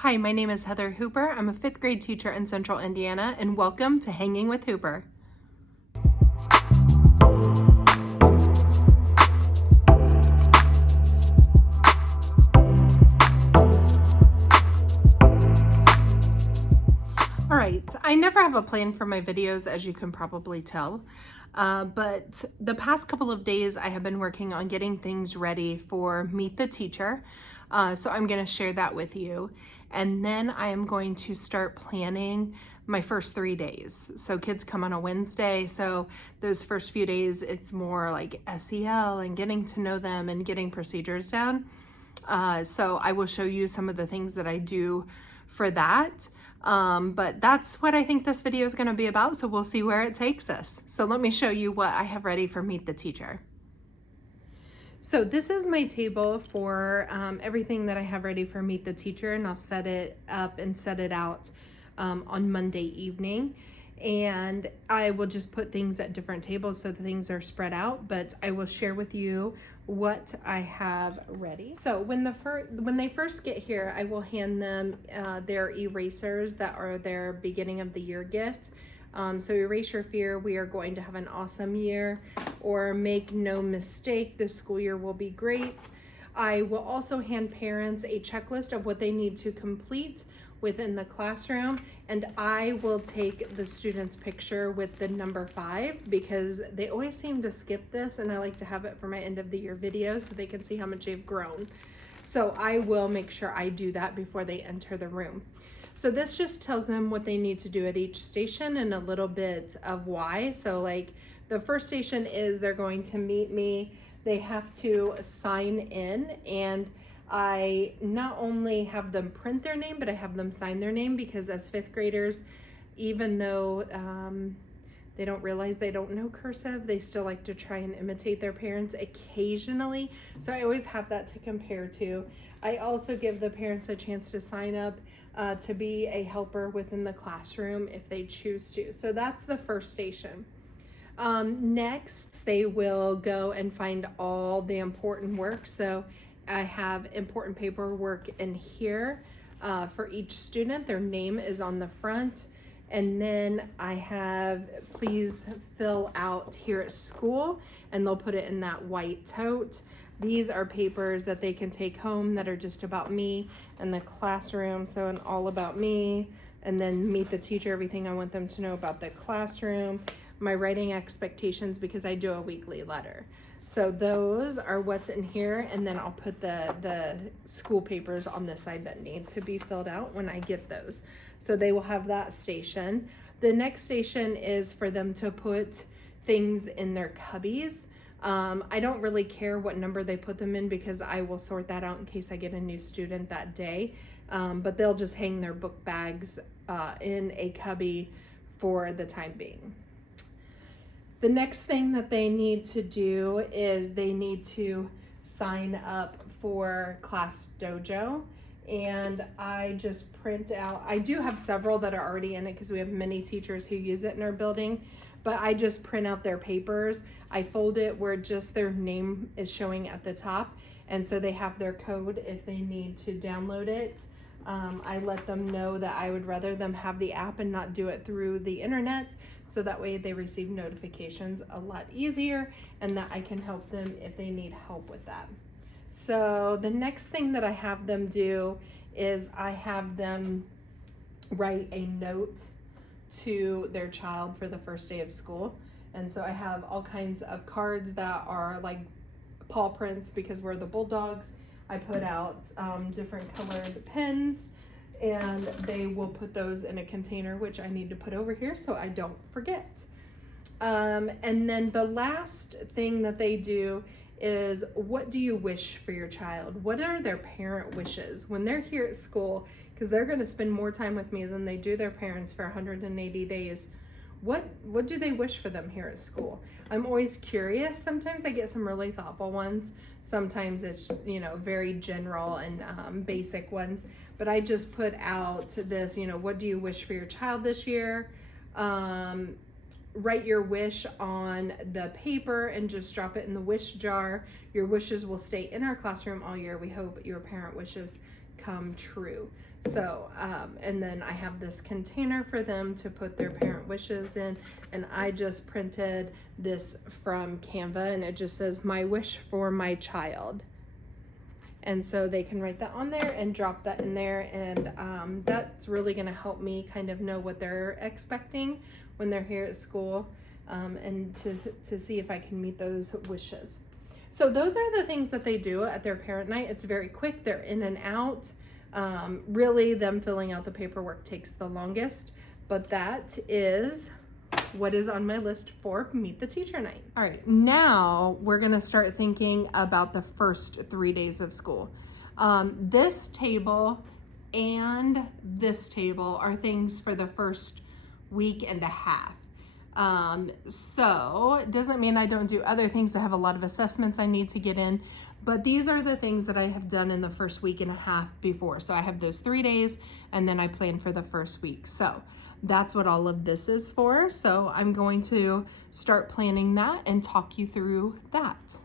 Hi, my name is Heather Hooper. I'm a 5th grade teacher in Central Indiana, and welcome to Hanging with Hooper. All right, I never have a plan for my videos, as you can probably tell, but the past couple of days I have been working on getting things ready for Meet the Teacher, so I'm going to share that with you, and then I am going to start planning my first 3 days. So kids come on a Wednesday, so those first few days it's more like SEL and getting to know them and getting procedures down. So I will show you some of the things that I do for that. But that's what I think this video is going to be about, so we'll see where it takes us. So let me show you what I have ready for Meet the Teacher. So this is my table for everything that I have ready for Meet the Teacher, and I'll set it up and set it out on Monday evening. And I will just put things at different tables so the things are spread out, but I will share with you what I have ready. So when they first get here, I will hand them their erasers that are their beginning of the year gift. So erase your fear, we are going to have an awesome year, or make no mistake, this school year will be great. I will also hand parents a checklist of what they need to complete within the classroom, and I will take the student's picture with the number 5 because they always seem to skip this, and I like to have it for my end of the year video so they can see how much they've grown. So I will make sure I do that before they enter the room. So this just tells them what they need to do at each station and a little bit of why. So like the first station is they're going to meet me. They have to sign in, and I not only have them print their name, but I have them sign their name because as 5th graders, even though they don't realize they don't know cursive, they still like to try and imitate their parents occasionally. So I always have that to compare to. I also give the parents a chance to sign up to be a helper within the classroom if they choose to. So that's the first station. Next, they will go and find all the important work. So I have important paperwork in here for each student. Their name is on the front. And then I have please fill out here at school, and they'll put it in that white tote. These are papers that they can take home that are just about me and the classroom. So an all about me, and then Meet the Teacher, everything I want them to know about the classroom, my writing expectations because I do a weekly letter. So those are what's in here, and then I'll put the school papers on this side that need to be filled out when I get those. So they will have that station. The next station is for them to put things in their cubbies. I don't really care what number they put them in because I will sort that out in case I get a new student that day. But they'll just hang their book bags in a cubby for the time being. The next thing that they need to do is they need to sign up for Class Dojo, and I just print out, I do have several that are already in it because we have many teachers who use it in our building, but I just print out their papers. I fold it where just their name is showing at the top, and so they have their code if they need to download it. I let them know that I would rather them have the app and not do it through the internet, so that way they receive notifications a lot easier, and that I can help them if they need help with that. So the next thing that I have them do is I have them write a note to their child for the first day of school. And so I have all kinds of cards that are like paw prints because we're the Bulldogs. I put out different colored pens, and they will put those in a container, which I need to put over here so I don't forget. And then the last thing that they do is, what do you wish for your child? What are their parent wishes when they're here at school? Because they're going to spend more time with me than they do their parents for 180 days. What do they wish for them here at school? I'm always curious. Sometimes I get some really thoughtful ones. Sometimes it's, very general and basic ones. But I just put out this, what do you wish for your child this year? Write your wish on the paper and just drop it in the wish jar. Your wishes will stay in our classroom all year. We hope your parent wishes come true. So, and then I have this container for them to put their parent wishes in, and I just printed this from Canva, and it just says, "My wish for my child." And so they can write that on there and drop that in there, and that's really going to help me kind of know what they're expecting when they're here at school, and to see if I can meet those wishes. So those are the things that they do at their parent night. It's very quick. They're in and out. Really, them filling out the paperwork takes the longest, but that is what is on my list for Meet the Teacher Night. All right, now we're gonna start thinking about the first 3 days of school. This table and this table are things for the first week and a half. So it doesn't mean I don't do other things. I have a lot of assessments I need to get in, but these are the things that I have done in the first week and a half before. So I have those 3 days, and then I plan for the first week. So that's what all of this is for. So I'm going to start planning that and talk you through that.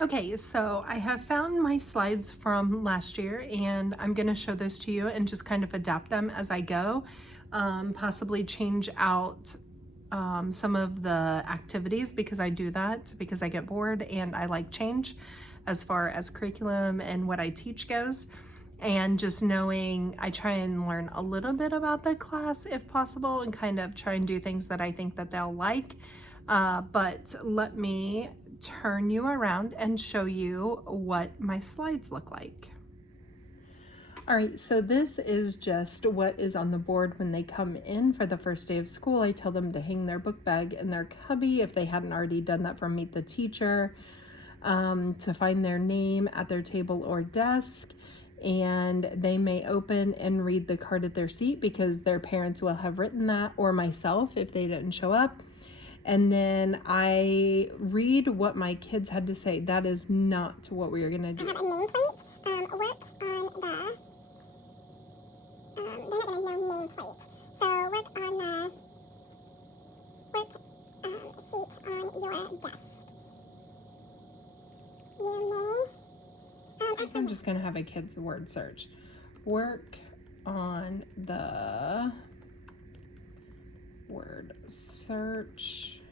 Okay, so I have found my slides from last year, and I'm going to show those to you and just kind of adapt them as I go. Possibly change out some of the activities, because I do that because I get bored and I like change as far as curriculum and what I teach goes. And just knowing, I try and learn a little bit about the class if possible, and kind of try and do things that I think that they'll like. But let me turn you around and show you what my slides look like. All right, so this is just what is on the board when they come in for the first day of school. I tell them to hang their book bag in their cubby if they hadn't already done that from Meet the Teacher, to find their name at their table or desk, and they may open and read the card at their seat because their parents will have written that, or myself if they didn't show up. And then I read what my kids had to say. That is not what we are gonna do. I have a nameplate, work on the, they're not gonna know nameplate. So work on the work sheet on your desk. You may, I'm just gonna have a kid's word search. Work on the word search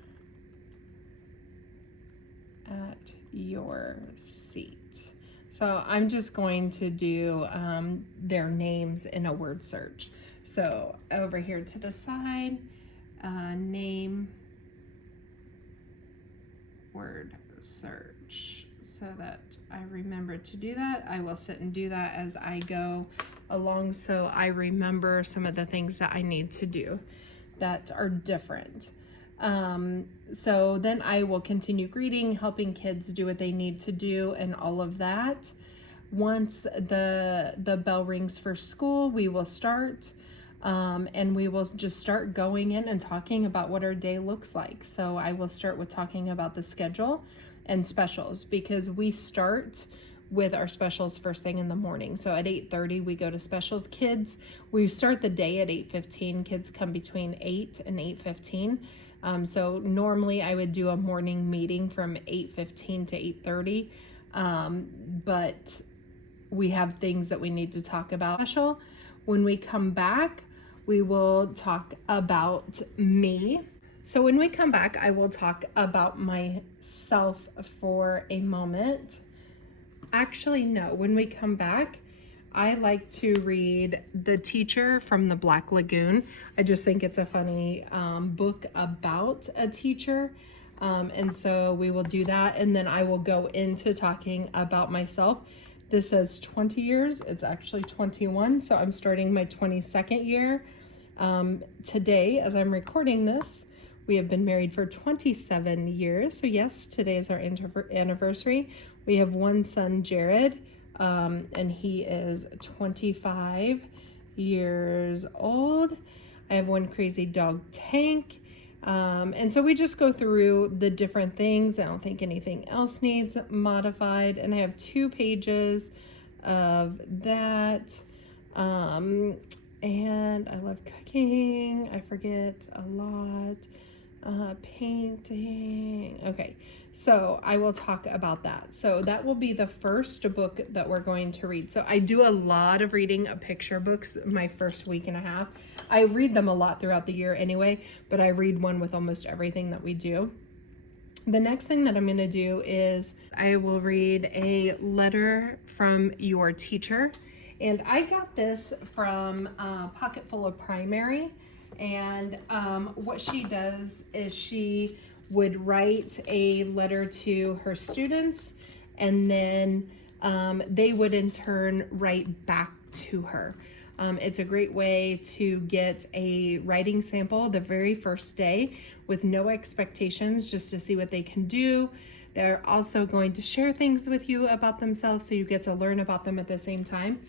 at your seat. So I'm just going to do their names in a word search. So over here to the side, name, word search. So that I remember to do that. I will sit and do that as I go along, so I remember some of the things that I need to do that are different. So then I will continue greeting, helping kids do what they need to do, and all of that. Once the bell rings for school, we will start, and we will just start going in and talking about what our day looks like. So I will start with talking about the schedule and specials, because we start with our specials first thing in the morning. So at 8:30 we go to specials. Kids, we start the day at 8:15. Kids come between 8 and 8:15. So normally I would do a morning meeting from 8:15 to 8:30, but we have things that we need to talk about. Special. When we come back, we will talk about me. So when we come back, I will talk about myself for a moment. Actually, no, when we come back, I like to read The Teacher from the Black Lagoon. I just think it's a funny book about a teacher. And so we will do that. And then I will go into talking about myself. This says 20 years. It's actually 21. So I'm starting my 22nd year. Today, as I'm recording this, we have been married for 27 years. So yes, today is our anniversary. We have one son, Jared, and he is 25 years old. I have one crazy dog, Tank. And so we just go through the different things. I don't think anything else needs modified. And I have 2 pages of that. And I love cooking. I forget a lot. Painting. Okay, so I will talk about that. So that will be the first book that we're going to read. So I do a lot of reading of picture books my first week and a half. I read them a lot throughout the year anyway, but I read one with almost everything that we do. The next thing that I'm going to do is I will read a letter from your teacher. And I got this from Pocket Full of Primary. And what she does is she would write a letter to her students, and then they would in turn write back to her. It's a great way to get a writing sample the very first day with no expectations, just to see what they can do. They're also going to share things with you about themselves, so you get to learn about them at the same time.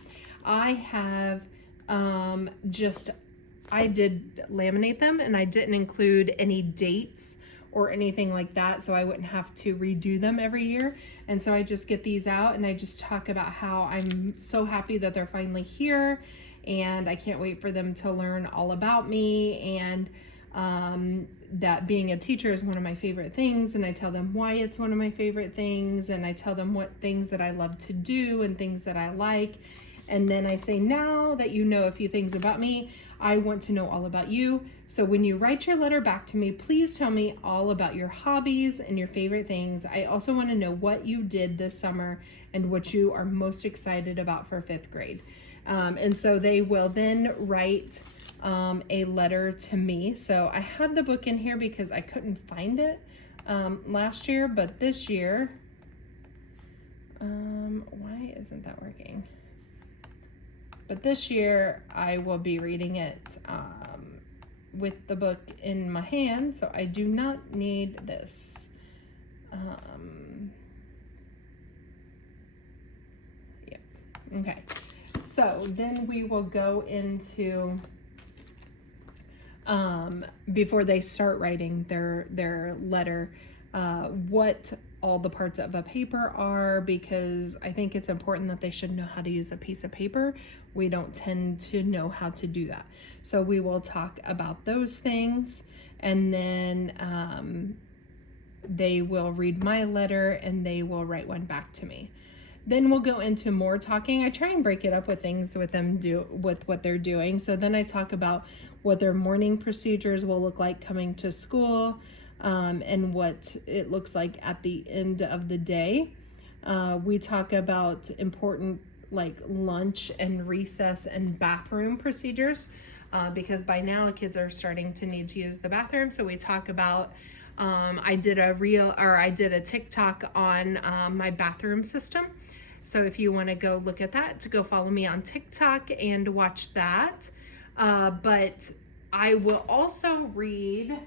I have I did laminate them, and I didn't include any dates or anything like that, so I wouldn't have to redo them every year. And so I just get these out and I just talk about how I'm so happy that they're finally here, and I can't wait for them to learn all about me, and that being a teacher is one of my favorite things, and I tell them why it's one of my favorite things, and I tell them what things that I love to do and things that I like. And then I say, now that you know a few things about me, I want to know all about you. So when you write your letter back to me, please tell me all about your hobbies and your favorite things. I also want to know what you did this summer and what you are most excited about for 5th grade. And so they will then write a letter to me. So I had the book in here because I couldn't find it last year, but this year, why isn't that working? But this year I will be reading it with the book in my hand, so I do not need this. Yeah, okay. So then we will go into, before they start writing their letter, what all the parts of a paper are, because I think it's important that they should know how to use a piece of paper. We don't tend to know how to do that. So we will talk about those things, and then they will read my letter and they will write one back to me. Then we'll go into more talking. I try and break it up with things with them with what they're doing. So then I talk about what their morning procedures will look like coming to school, and what it looks like at the end of the day. We talk about important like lunch and recess and bathroom procedures, because by now kids are starting to need to use the bathroom. So we talk about, I did a TikTok on my bathroom system. So if you want to go look at that, to go follow me on TikTok and watch that. But I will also read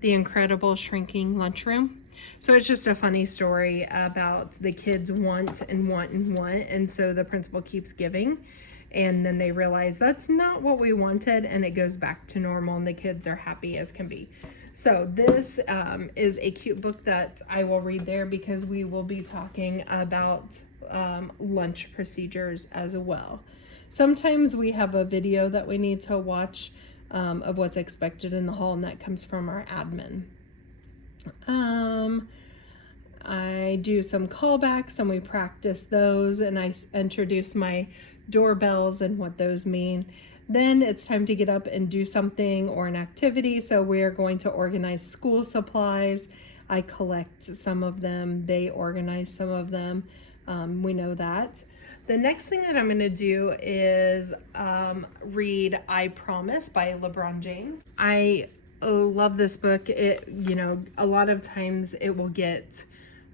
The Incredible Shrinking Lunchroom. So it's just a funny story about the kids want and want and want, and so the principal keeps giving, and then they realize that's not what we wanted, and it goes back to normal, and the kids are happy as can be. So this is a cute book that I will read there, because we will be talking about lunch procedures as well. Sometimes we have a video that we need to watch of what's expected in the hall, and that comes from our admin. I do some callbacks and we practice those, and I introduce my doorbells and what those mean. Then it's time to get up and do something or an activity. So we're going to organize school supplies. I collect some of them. They organize some of them. We know that. The next thing that I'm going to do is read I Promise by LeBron James. I love this book. It, a lot of times it will get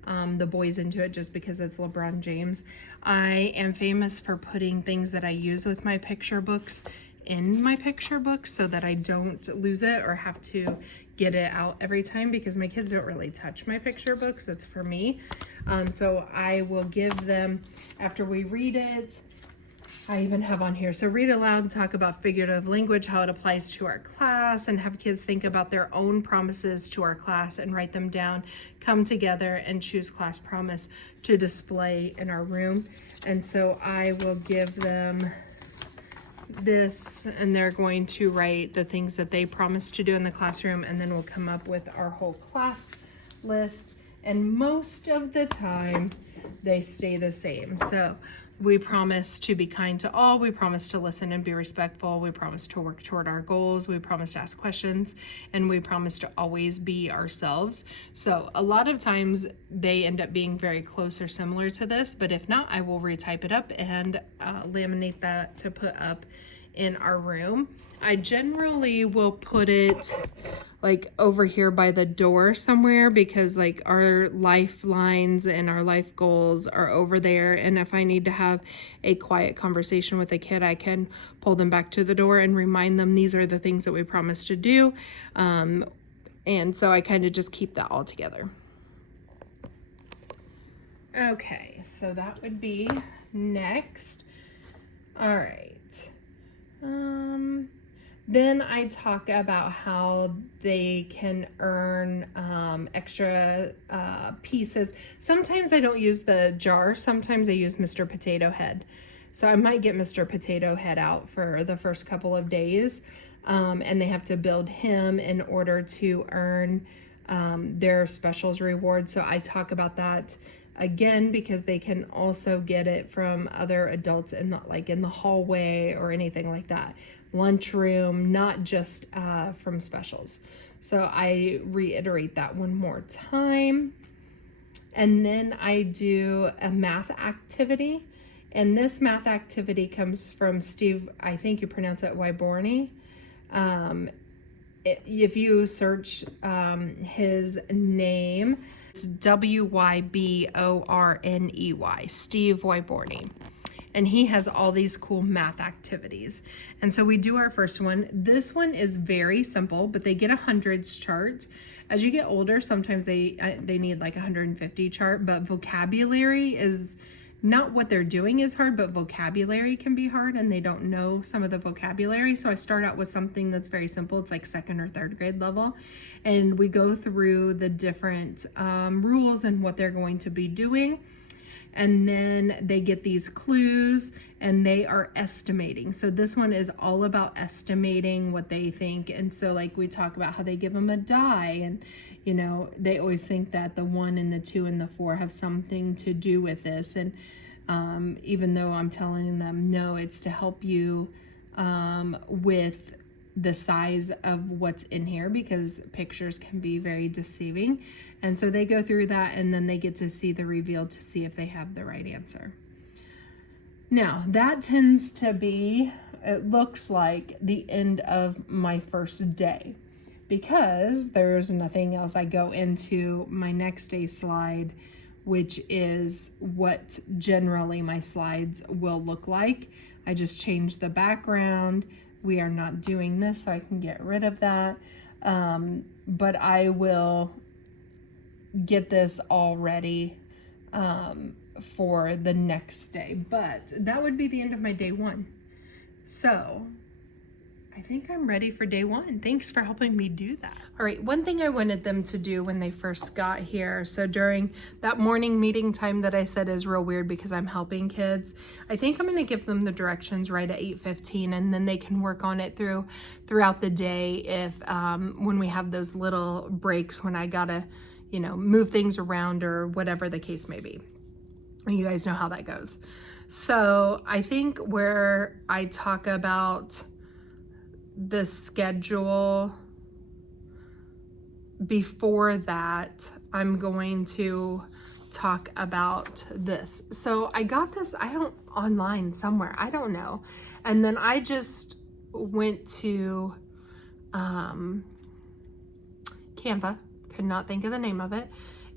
the boys into it just because it's LeBron James. I am famous for putting things that I use with my picture books in my picture books so that I don't lose it or have to get it out every time, because my kids don't really touch my picture books. It's for me. So I will give them, after we read it, I even have on here, so read aloud, talk about figurative language, how it applies to our class, and have kids think about their own promises to our class and write them down, come together and choose class promise to display in our room. And so I will give them this, and they're going to write the things that they promised to do in the classroom, and then we'll come up with our whole class list. And most of the time they stay the same. So we promise to be kind to all, we promise to listen and be respectful, we promise to work toward our goals, we promise to ask questions, and we promise to always be ourselves. So a lot of times they end up being very close or similar to this, but if not, I will retype it up and laminate that to put up in our room. I generally will put it like over here by the door somewhere, because like our lifelines and our life goals are over there, and if I need to have a quiet conversation with a kid, I can pull them back to the door and remind them these are the things that we promised to do. And so I kind of just keep that all together. Okay, so that would be next. All right. Then I talk about how they can earn extra pieces. Sometimes I don't use the jar. Sometimes I use Mr. Potato Head. So I might get Mr. Potato Head out for the first couple of days. And they have to build him in order to earn their specials reward. So I talk about that again, because they can also get it from other adults in the hallway or anything like that. Lunchroom, not just from specials. So I reiterate that one more time. And then I do a math activity. And this math activity comes from Steve, I think you pronounce it Wyborny. If you search his name, it's Wyborney, Steve Wyborney. And he has all these cool math activities. And so we do our first one. This one is very simple, but they get a hundreds chart. As you get older, sometimes they need like 150 chart, but vocabulary is not what they're doing is hard, but vocabulary can be hard and they don't know some of the vocabulary. So I start out with something that's very simple. It's like 2nd or 3rd grade level. And we go through the different rules and what they're going to be doing. And then they get these clues and they are estimating. So this one is all about estimating what they think. And so like we talk about how they give them a die, and you know, they always think that the 1 and the 2 and the 4 have something to do with this. And even though I'm telling them, no, it's to help you with the size of what's in here, because pictures can be very deceiving. And so they go through that and then they get to see the reveal to see if they have the right answer. Now that tends to be, it looks like the end of my first day, because there's nothing else. I go into my next day slide, which is what generally my slides will look like. I just changed the background. We are not doing this, so I can get rid of that. But I will get this all ready for the next day. But that would be the end of my day 1. So I think I'm ready for day 1. Thanks for helping me do that. All right, one thing I wanted them to do when they first got here, so during that morning meeting time that I said is real weird because I'm helping kids, I think I'm gonna give them the directions right at 8:15, and then they can work on it throughout the day if when we have those little breaks when I gotta, you know, move things around or whatever the case may be. And you guys know how that goes. So I think where I talk about the schedule, before that, I'm going to talk about this. So I got this, online somewhere, I don't know. And then I just went to Canva, could not think of the name of it,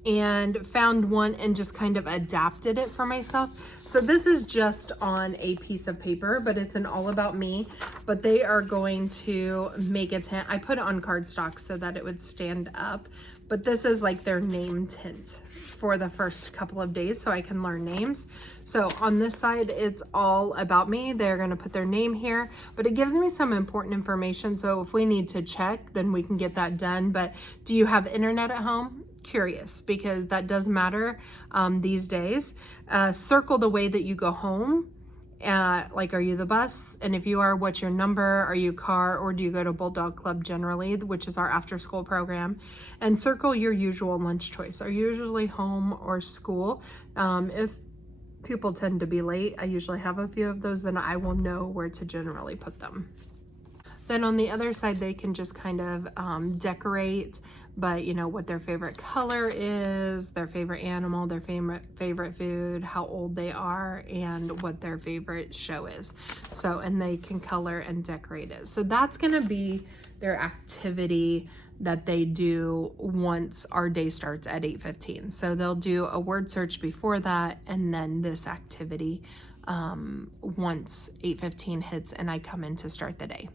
and found one and just kind of adapted it for myself. So this is just on a piece of paper, but it's an all about me, but they are going to make a tent. I put it on cardstock so that it would stand up, but this is like their name tent for the first couple of days so I can learn names. So on this side, it's all about me. They're gonna put their name here, but it gives me some important information. So if we need to check, then we can get that done. But do you have internet at home? Curious, because that does matter these days. Circle the way that you go home Like, are you the bus? And if you are, what's your number? Are you car, or do you go to Bulldog Club generally, which is our after school program? And circle your usual lunch choice. Are you usually home or school? If people tend to be late, I usually have a few of those, then I will know where to generally put them. Then on the other side, they can just kind of decorate, but you know, what their favorite color is, their favorite animal, their favorite food, how old they are, and what their favorite show is. So, and they can color and decorate it. So that's gonna be their activity that they do once our day starts at 8:15. So they'll do a word search before that, and then this activity once 8:15 hits and I come in to start the day.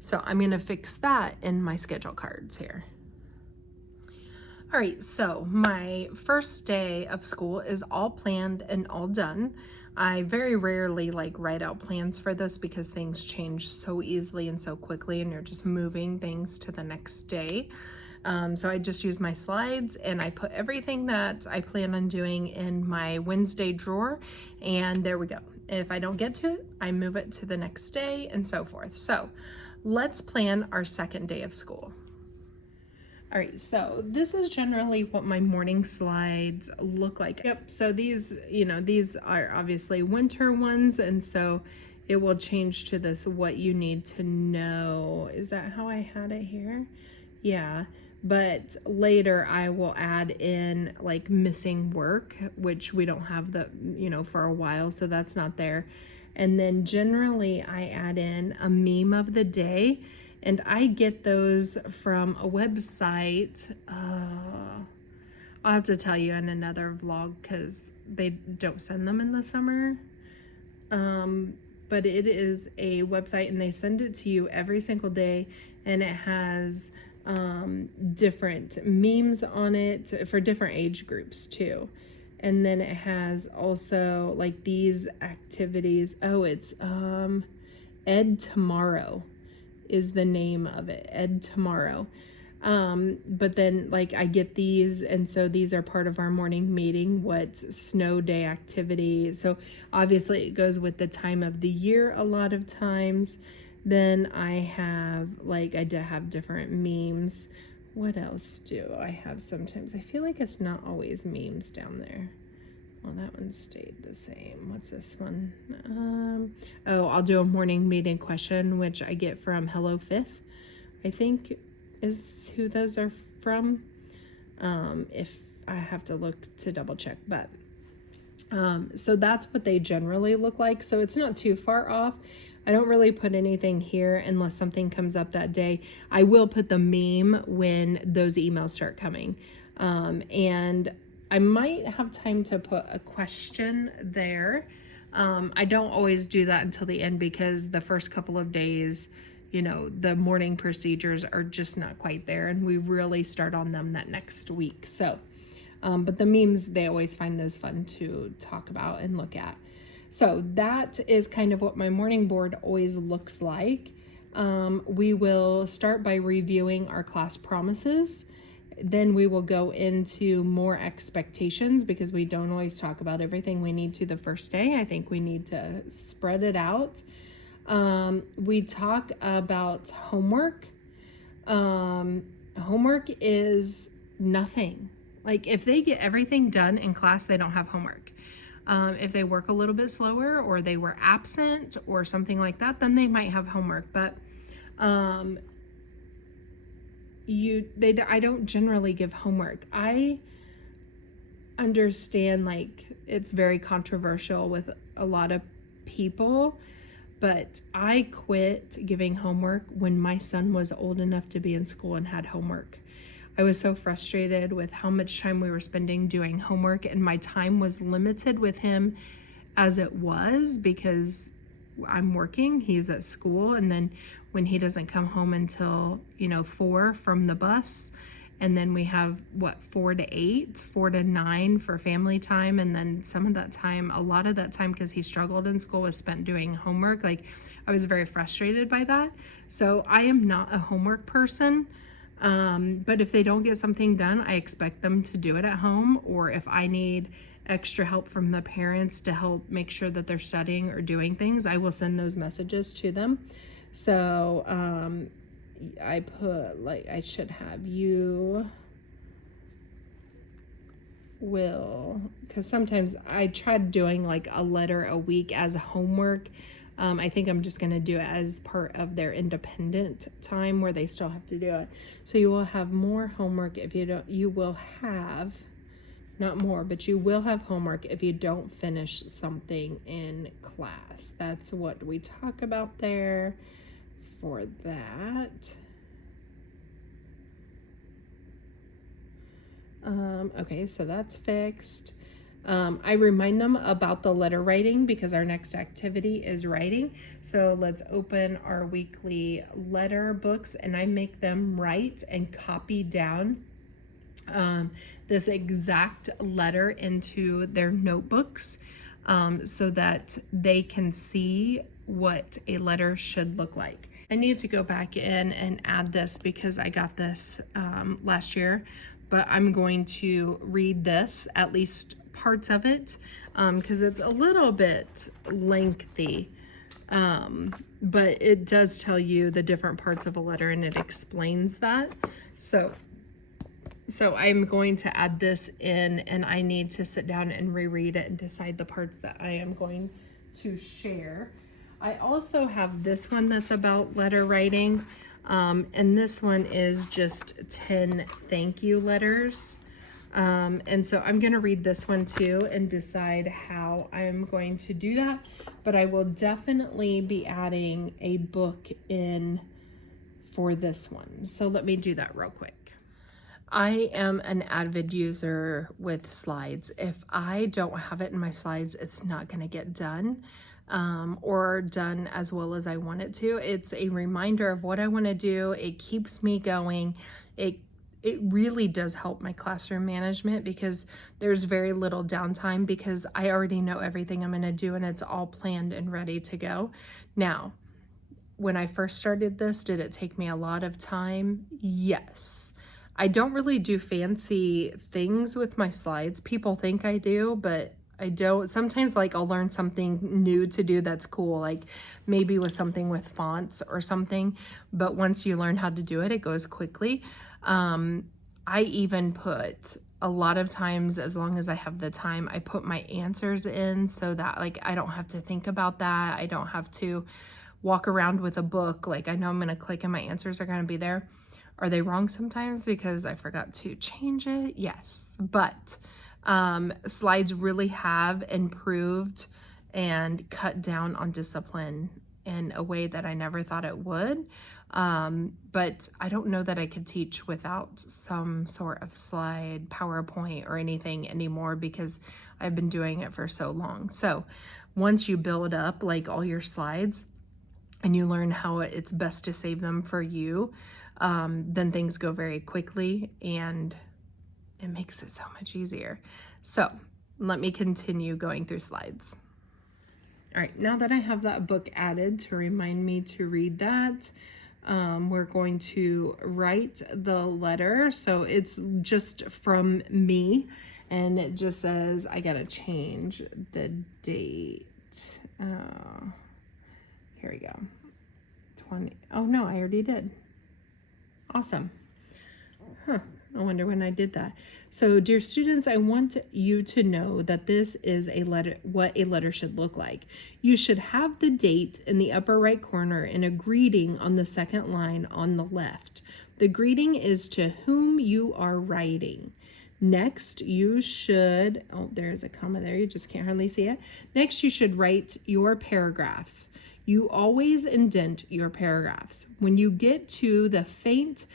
So I'm gonna fix that in my schedule cards here. All right, so my first day of school is all planned and all done. I very rarely like write out plans for this because things change so easily and so quickly, and you're just moving things to the next day. So I just use my slides and I put everything that I plan on doing in my Wednesday drawer, and there we go. If I don't get to it, I move it to the next day and so forth. So let's plan our second day of school. All right, so this is generally what my morning slides look like. Yep, so these, you know, these are obviously winter ones, and so it will change to this what you need to know. Is that how I had it here? Yeah, but later I will add in like missing work, which we don't have the, you know, for a while, so that's not there. And then generally I add in a meme of the day, and I get those from a website. I'll have to tell you in another vlog because they don't send them in the summer. But it is a website and they send it to you every single day, and it has different memes on it for different age groups too. And then it has also like these activities. Oh, it's Ed Tomorrow is the name of it, Ed Tomorrow. But then like I get these, and so these are part of our morning meeting, what snow day activity. So obviously it goes with the time of the year a lot of times. Then I have like, I do have different memes. What else do I have sometimes? I feel like it's not always memes down there. Well, that one stayed the same. What's this one? Oh, I'll do a morning meeting question, which I get from Hello Fifth, I think is who those are from. If I have to look to double check, but so that's what they generally look like. So it's not too far off. I don't really put anything here unless something comes up that day. I will put the meme when those emails start coming. And I might have time to put a question there. I don't always do that until the end because the first couple of days, you know, the morning procedures are just not quite there, and we really start on them that next week. So, but the memes, they always find those fun to talk about and look at. So that is kind of what my morning board always looks like. We will start by reviewing our class promises. Then we will go into more expectations because we don't always talk about everything we need to the first day. I think we need to spread it out. We talk about homework. Homework is nothing. Like if they get everything done in class, they don't have homework. If they work a little bit slower or they were absent or something like that, then they might have homework. But I don't generally give homework. I understand like it's very controversial with a lot of people, but I quit giving homework when my son was old enough to be in school and had homework. I was so frustrated with how much time we were spending doing homework, and my time was limited with him as it was because I'm working, he's at school, and then when he doesn't come home until 4 from the bus, and then we have 4 to 8, 4 to 9 for family time, and then some of that time, a lot of that time because he struggled in school, was spent doing homework. Like I was very frustrated by that. So I am not a homework person. But if they don't get something done, I expect them to do it at home, or if I need extra help from the parents to help make sure that they're studying or doing things, I will send those messages to them. So I put, like, I should have, you will, because sometimes I tried doing like a letter a week as homework. I think I'm just going to do it as part of their independent time where they still have to do it. So you will have more homework if you don't, you will have, not more, but you will have homework if you don't finish something in class. That's what we talk about there for that. Okay, so that's fixed. I remind them about the letter writing because our next activity is writing. So let's open our weekly letter books and I make them write and copy down this exact letter into their notebooks so that they can see what a letter should look like. I need to go back in and add this because I got this last year, but I'm going to read this, at least parts of it, because it's a little bit lengthy, but it does tell you the different parts of a letter and it explains that. So I'm going to add this in and I need to sit down and reread it and decide the parts that I am going to share. I also have this one that's about letter writing. And this one is just 10 thank you letters. And so I'm going to read this one too and decide how I'm going to do that. But I will definitely be adding a book in for this one. So let me do that real quick. I am an avid user with slides. If I don't have it in my slides, it's not going to get done. Or done as well as I want it to. It's a reminder of what I want to do. It keeps me going. It really does help my classroom management because there's very little downtime because I already know everything I'm going to do and it's all planned and ready to go. Now, when I first started this, did it take me a lot of time? Yes. I don't really do fancy things with my slides. People think I do, but I don't. Sometimes like I'll learn something new to do that's cool, like maybe with something with fonts or something, but once you learn how to do it, it goes quickly. I even put a lot of times, as long as I have the time, I put my answers in so that like I don't have to think about that. I don't have to walk around with a book. Like I know I'm going to click and my answers are going to be there. Are they wrong sometimes because I forgot to change it? Yes, but slides really have improved and cut down on discipline in a way that I never thought it would. But I don't know that I could teach without some sort of slide, PowerPoint or anything anymore because I've been doing it for so long. So once you build up like all your slides and you learn how it's best to save them for you, then things go very quickly and it makes it so much easier. So let me continue going through slides. All right, now that I have that book added to remind me to read that, we're going to write the letter. So it's just from me and it just says, I gotta change the date. Here we go. 20. Oh no, I already did. Awesome. Huh. I wonder when I did that. So, dear students, I want you to know that this is a letter, what a letter should look like. You should have the date in the upper right corner and a greeting on the second line on the left. The greeting is to whom you are writing. Next, you should, oh, there's a comma there, you just can't hardly see it. Next, you should write your paragraphs. You always indent your paragraphs. When you get to the faint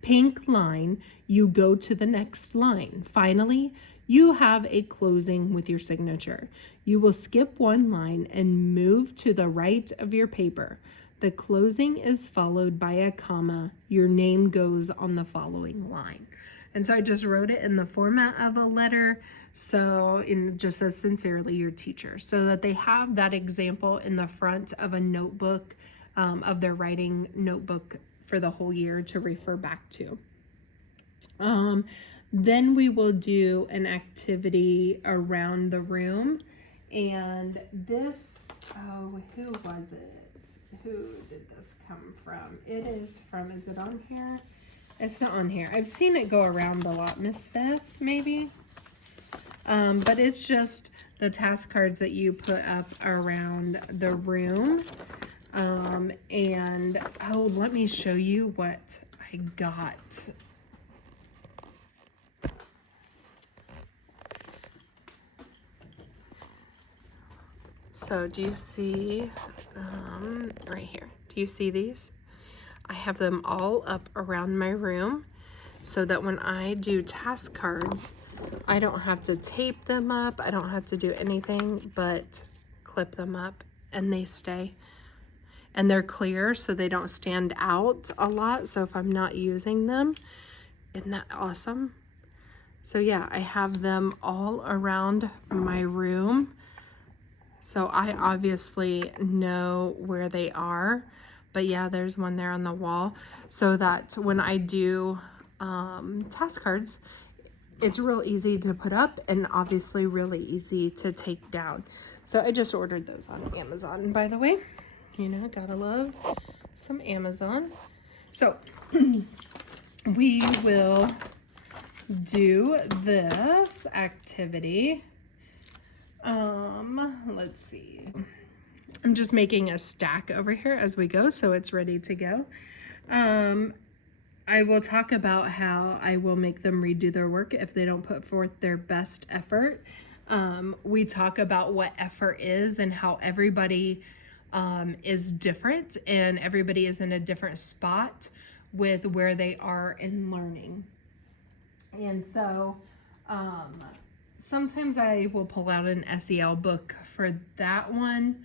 pink line, you go to the next line. Finally, you have a closing with your signature. You will skip one line and move to the right of your paper. The closing is followed by a comma. Your name goes on the following line. And so I just wrote it in the format of a letter. So it just says sincerely your teacher, so that they have that example in the front of a notebook, of their writing notebook for the whole year to refer back to. Then we will do an activity around the room. And this, oh, who was it? Who did this come from? It is from, is it on here? It's not on here. I've seen it go around a lot. Miss Fifth, maybe? But it's just the task cards that you put up around the room. And, oh, let me show you what I got. So do you see, right here, do you see these? I have them all up around my room so that when I do task cards, I don't have to tape them up. I don't have to do anything but clip them up and they stay. And they're clear so they don't stand out a lot. So if I'm not using them, isn't that awesome? So yeah, I have them all around my room. So I obviously know where they are, but yeah, there's one there on the wall so that when I do task cards, it's real easy to put up and obviously really easy to take down. So I just ordered those on Amazon, by the way. You know, gotta love some Amazon. So we will do this activity. Let's see. I'm just making a stack over here as we go, so it's ready to go. I will talk about how I will make them redo their work if they don't put forth their best effort. We talk about what effort is and how everybody is different and everybody is in a different spot with where they are in learning. And so, sometimes I will pull out an SEL book for that one.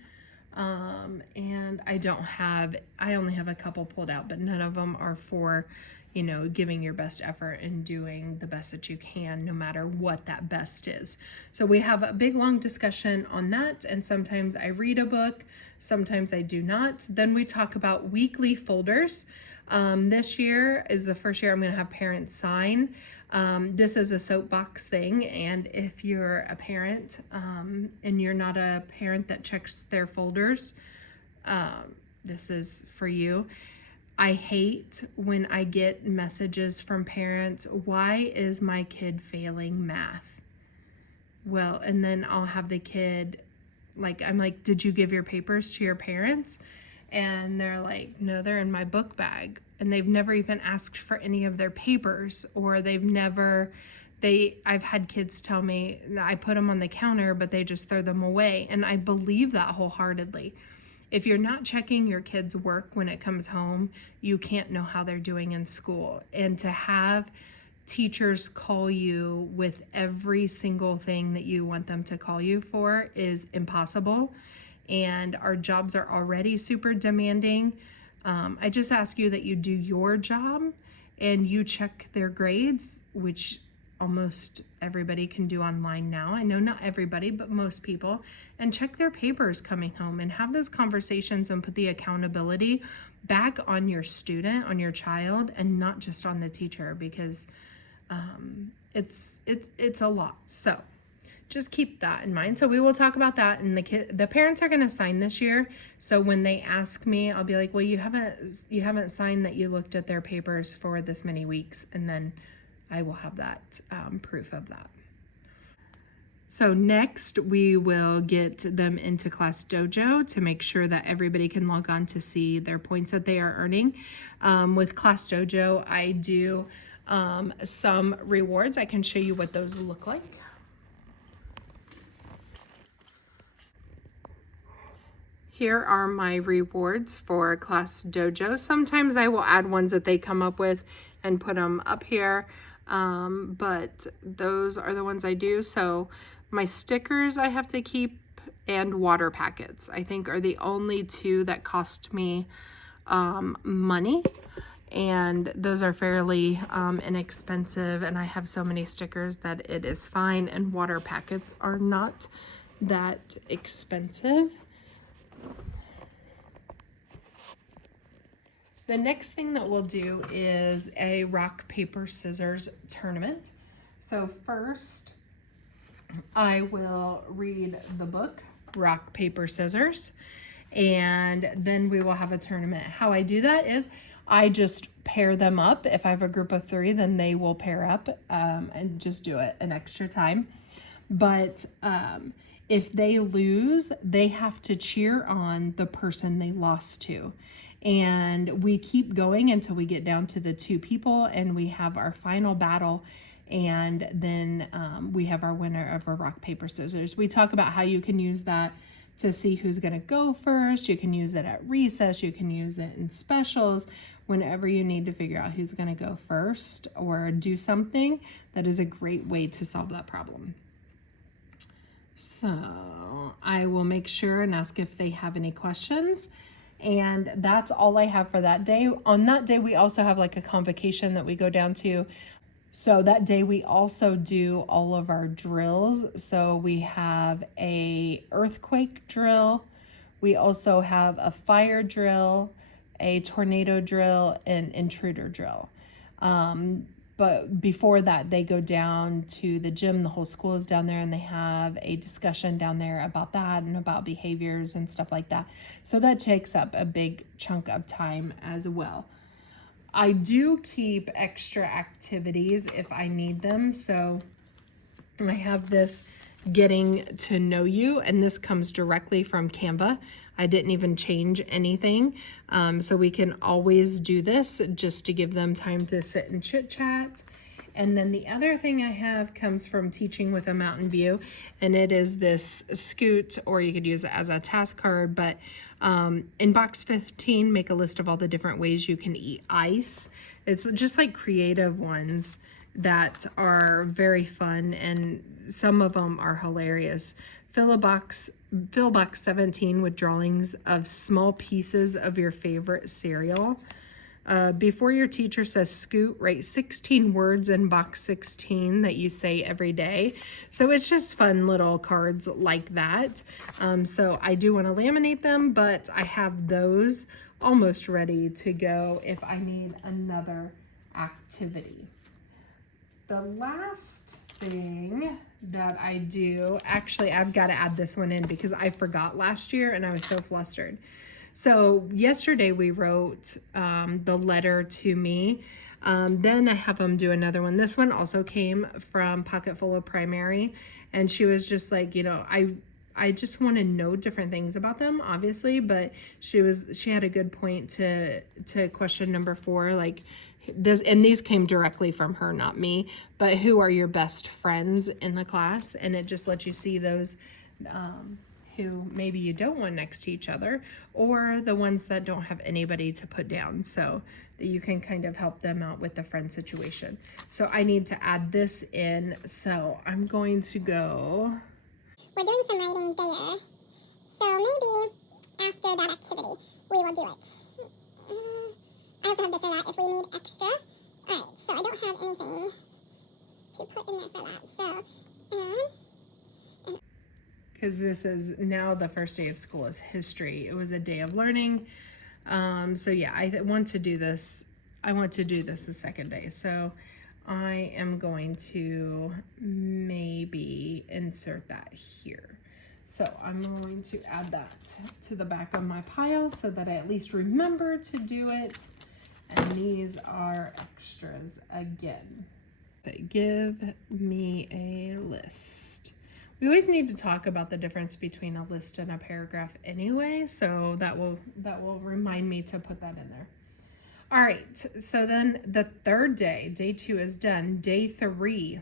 And I only have a couple pulled out, but none of them are for, you know, giving your best effort and doing the best that you can, no matter what that best is. So we have a big, long discussion on that. And sometimes I read a book, sometimes I do not. Then we talk about weekly folders. This year is the first year I'm going to have parents sign. This is a soapbox thing, and if you're a parent and you're not a parent that checks their folders, this is for you. I hate when I get messages from parents, why is my kid failing math? Well, and then I'll have the kid, I'm like, did you give your papers to your parents? And they're like, no, they're in my book bag. And they've never even asked for any of their papers, or I've had kids tell me, I put them on the counter, but they just throw them away. And I believe that wholeheartedly. If you're not checking your kids' work when it comes home, you can't know how they're doing in school. And to have teachers call you with every single thing that you want them to call you for is impossible. And our jobs are already super demanding. I just ask you that you do your job and you check their grades, which almost everybody can do online now. I know not everybody, but most people, and check their papers coming home and have those conversations and put the accountability back on your student, on your child, and not just on the teacher, because it's a lot. So just keep that in mind. So we will talk about that, and the parents are going to sign this year. So when they ask me, I'll be like, well, you haven't signed that you looked at their papers for this many weeks, and then I will have that proof of that. So next we will get them into Class Dojo to make sure that everybody can log on to see their points that they are earning. With Class Dojo, I do some rewards. I can show you what those look like. Here are my rewards for Class Dojo. Sometimes I will add ones that they come up with and put them up here, but those are the ones I do. So my stickers I have to keep, and water packets, I think, are the only two that cost me money. And those are fairly inexpensive, and I have so many stickers that it is fine, and water packets are not that expensive. The next thing that we'll do is a rock, paper, scissors tournament. So first, I will read the book, Rock, Paper, Scissors, and then we will have a tournament. How I do that is I just pair them up. If I have a group of 3, then they will pair up and just do it an extra time. But if they lose, they have to cheer on the person they lost to. And we keep going until we get down to the 2 people and we have our final battle. And then we have our winner of a rock, paper, scissors. We talk about how you can use that to see who's going to go first. You can use it at recess. You can use it in specials. Whenever you need to figure out who's going to go first or do something, that is a great way to solve that problem. So I will make sure and ask if they have any questions. And that's all I have for that day. On that day, we also have like a convocation that we go down to. So that day we also do all of our drills. So we have a earthquake drill. We also have a fire drill, a tornado drill, and intruder drill. But before that, they go down to the gym. The whole school is down there and they have a discussion down there about that and about behaviors and stuff like that. So that takes up a big chunk of time as well. I do keep extra activities if I need them. So I have this getting to know you, and this comes directly from Canva. I didn't even change anything. So we can always do this just to give them time to sit and chit chat. And then the other thing I have comes from Teaching with a Mountain View, and it is this scoot, or you could use it as a task card, but in box 15, make a list of all the different ways you can eat ice. It's just like creative ones that are very fun, and some of them are hilarious. Fill box 17 with drawings of small pieces of your favorite cereal. Before your teacher says scoot, write 16 words in box 16 that you say every day. So it's just fun little cards like that. So I do want to laminate them, but I have those almost ready to go if I need another activity. The last thing that I do, actually I've got to add this one in because I forgot last year and I was so flustered. So yesterday we wrote the letter to me. Then I have them do another one. This one also came from Pocket Full of Primary, and she was just like, you know, I just want to know different things about them, obviously, but she had a good point to question number 4, like this, and these came directly from her, not me, but who are your best friends in the class? And it just lets you see those who maybe you don't want next to each other, or the ones that don't have anybody to put down, so that you can kind of help them out with the friend situation. So I need to add this in, so I'm going to go. We're doing some writing there, so maybe after that activity we will do it. I also have this or that if we need extra. Alright, so I don't have anything to put in there for that, so because this is now the first day of school is history. It was a day of learning. So yeah, I want to do this. I want to do this the second day. So I am going to maybe insert that here. So I'm going to add that to the back of my pile so that I at least remember to do it. And these are extras again. They give me a list. We always need to talk about the difference between a list and a paragraph anyway, so that will remind me to put that in there. All right, so then the third day, day 2 is done. Day 3,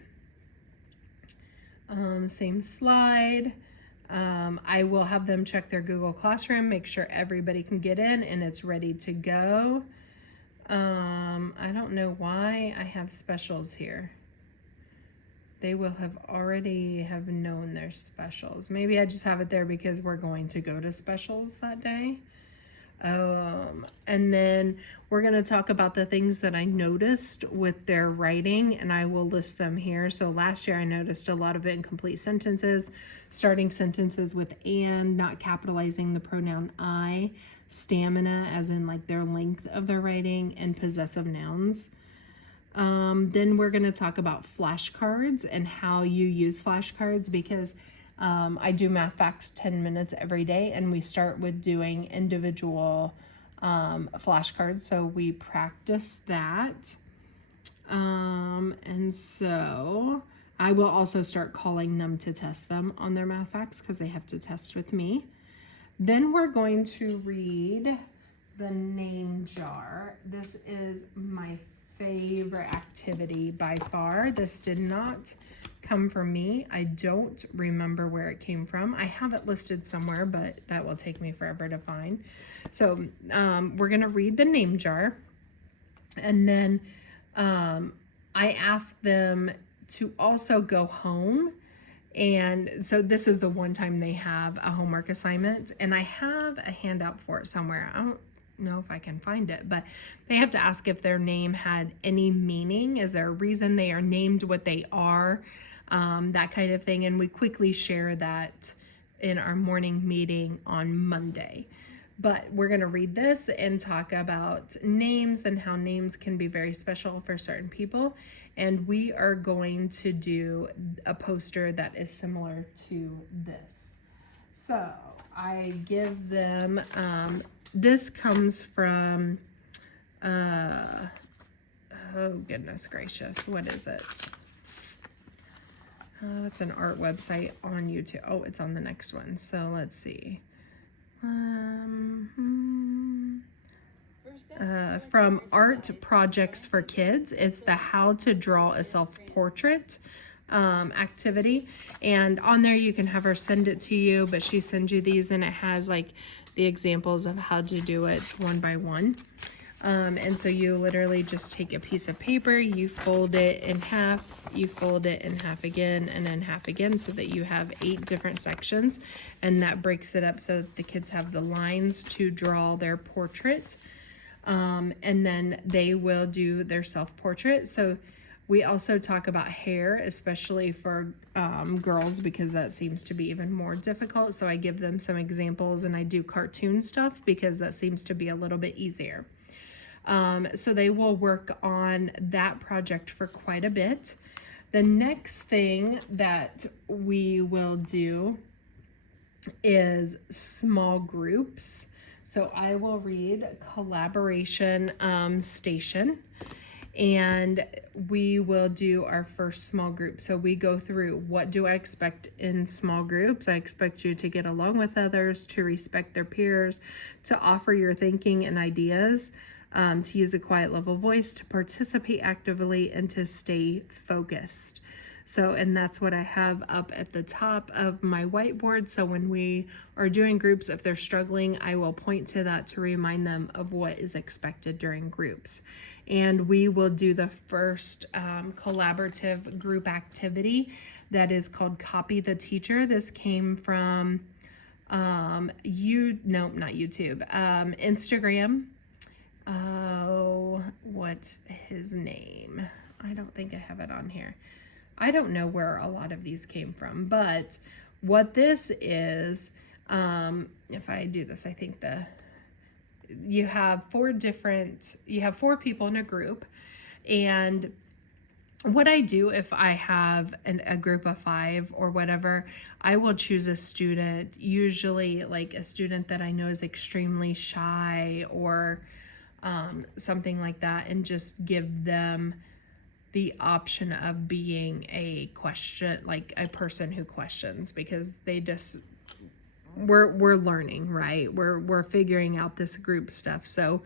same slide. I will have them check their Google Classroom, make sure everybody can get in and it's ready to go. I don't know why I have specials here. They will have already have known their specials. Maybe I just have it there because we're going to go to specials that day. And then we're going to talk about the things that I noticed with their writing, and I will list them here. So last year I noticed a lot of incomplete sentences, starting sentences with and, not capitalizing the pronoun I, stamina as in like their length of their writing, and possessive nouns. Then we're going to talk about flashcards and how you use flashcards because I do math facts 10 minutes every day, and we start with doing individual flashcards. So we practice that. And so I will also start calling them to test them on their math facts because they have to test with me. Then we're going to read the name jar. This is my favorite activity by far. This did not come from me. I don't remember where it came from. I have it listed somewhere, but that will take me forever to find. So we're going to read the name jar, and then I asked them to also go home. And so this is the one time they have a homework assignment, and I have a handout for it somewhere. I don't know if I can find it, but they have to ask if their name had any meaning. Is there a reason they are named what they are? That kind of thing. And we quickly share that in our morning meeting on Monday. But we're going to read this and talk about names and how names can be very special for certain people. And we are going to do a poster that is similar to this. So I give them, this comes from, oh goodness gracious, what is it? It's an art website on YouTube. Oh, it's on the next one. So let's see. From Art Projects for Kids. It's the How to Draw a Self-Portrait activity. And on there you can have her send it to you, but she sends you these and it has like the examples of how to do it one by one. And so you literally just take a piece of paper, you fold it in half, you fold it in half again, and then half again, so that you have 8 different sections. And that breaks it up so that the kids have the lines to draw their portrait. And then they will do their self-portrait. So we also talk about hair, especially for girls, because that seems to be even more difficult. So I give them some examples, and I do cartoon stuff because that seems to be a little bit easier. So they will work on that project for quite a bit. The next thing that we will do is small groups. So I will read Collaboration Station, and we will do our first small group. So we go through, what do I expect in small groups? I expect you to get along with others, to respect their peers, to offer your thinking and ideas, to use a quiet, level voice, to participate actively, and to stay focused. So, and that's what I have up at the top of my whiteboard. So when we are doing groups, if they're struggling, I will point to that to remind them of what is expected during groups. And we will do the first collaborative group activity that is called Copy the Teacher. This came from not YouTube, Instagram. Oh, what's his name? I don't think I have it on here. I don't know where a lot of these came from, but what this is, if I do this, I think you have 4 people in a group. And what I do, if I have a group of 5 or whatever, I will choose a student, usually like a student that I know is extremely shy or something like that, and just give them the option of being a person who questions, because they just, we're learning, right? We're figuring out this group stuff. So,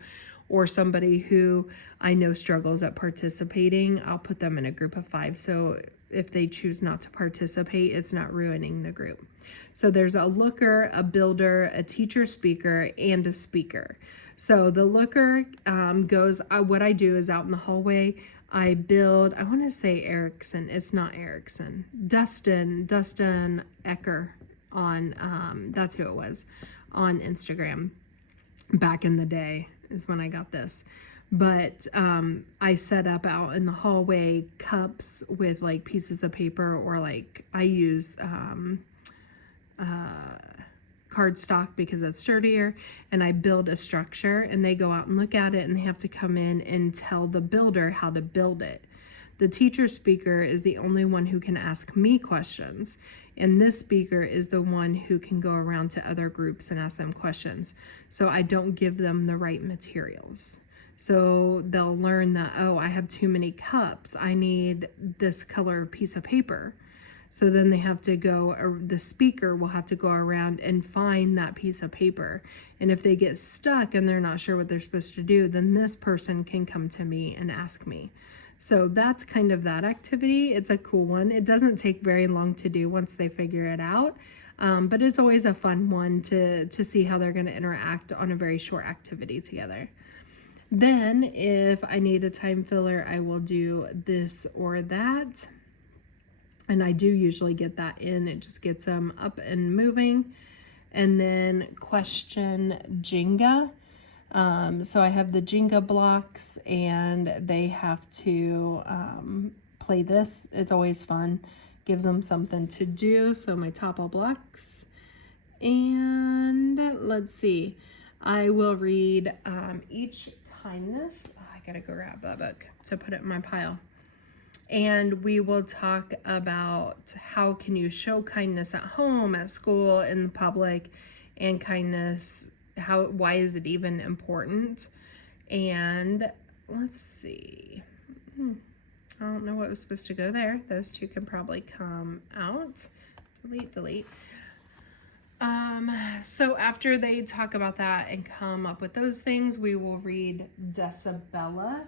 or somebody who I know struggles at participating, I'll put them in a group of 5. So if they choose not to participate, it's not ruining the group. So there's a looker, a builder, a teacher speaker, and a speaker. So the looker goes, what I do is out in the hallway, I build, I want to say Erickson, it's not Erickson, Dustin Ecker on, that's who it was, on Instagram back in the day is when I got this. But I set up out in the hallway cups with like pieces of paper, or like I use cardstock because it's sturdier, and I build a structure, and they go out and look at it, and they have to come in and tell the builder how to build it. The teacher speaker is the only one who can ask me questions, and this speaker is the one who can go around to other groups and ask them questions. So I don't give them the right materials. So they'll learn that, oh, I have too many cups. I need this color piece of paper. So then they have to go, or the speaker will have to go around and find that piece of paper. And if they get stuck and they're not sure what they're supposed to do, then this person can come to me and ask me. So that's kind of that activity. It's a cool one. It doesn't take very long to do once they figure it out. But it's always a fun one to see how they're going to interact on a very short activity together. Then if I need a time filler, I will do this or that. And I do usually get that in. It just gets them up and moving. And then question Jenga. So I have the Jenga blocks, and they have to play this. It's always fun. Gives them something to do. So my Topple blocks. And let's see. I will read each kindness. Oh, I gotta go grab that book to put it in my pile. And we will talk about how can you show kindness at home, at school, in the public, and kindness, why is it even important? And let's see. I don't know what was supposed to go there. Those two can probably come out. Delete. So after they talk about that and come up with those things, we will read Decibella.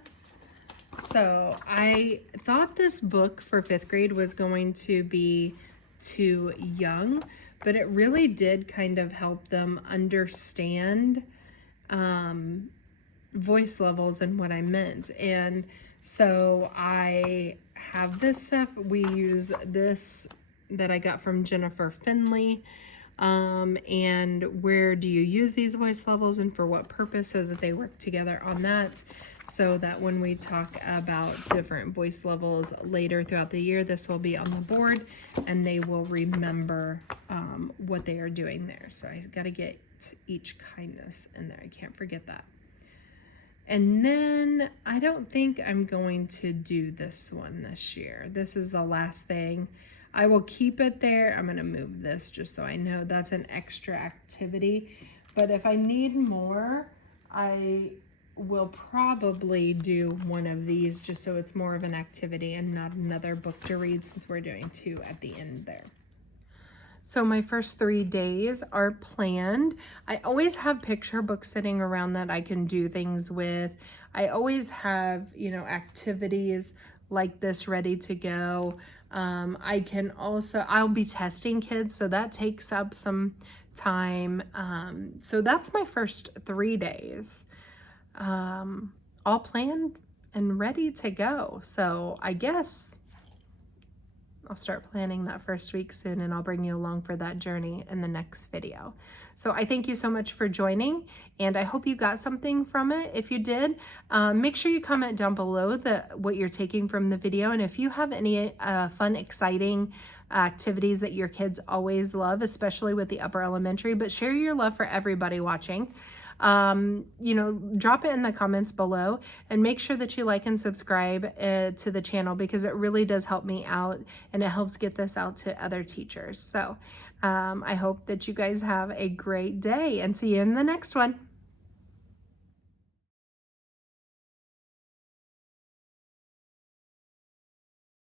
So I thought this book for 5th grade was going to be too young, but it really did kind of help them understand voice levels and what I meant. And so I have this stuff. We use this that I got from Jennifer Finley. And where do you use these voice levels and for what purpose, so that they work together on that, so that when we talk about different voice levels later throughout the year, this will be on the board and they will remember what they are doing there. So I got to get each kindness in there. I can't forget that. And then I don't think I'm going to do this one this year. This is the last thing. I will keep it there. I'm going to move this just so I know that's an extra activity. But if I need more, I will probably do one of these just so it's more of an activity and not another book to read, since we're doing 2 at the end there. So my first 3 days are planned. I always have picture books sitting around that I can do things with. I always have, activities like this ready to go. I can also, I'll be testing kids, so that takes up some time. So that's my first 3 days, all planned and ready to go. So I guess I'll start planning that first week soon, and I'll bring you along for that journey in the next video. So I thank you so much for joining, and I hope you got something from it. If you did, make sure you comment down below what you're taking from the video, and if you have any fun, exciting activities that your kids always love, especially with the upper elementary, but share your love for everybody watching. Drop it in the comments below, and make sure that you like and subscribe to the channel, because it really does help me out and it helps get this out to other teachers. So I hope that you guys have a great day, and see you in the next one.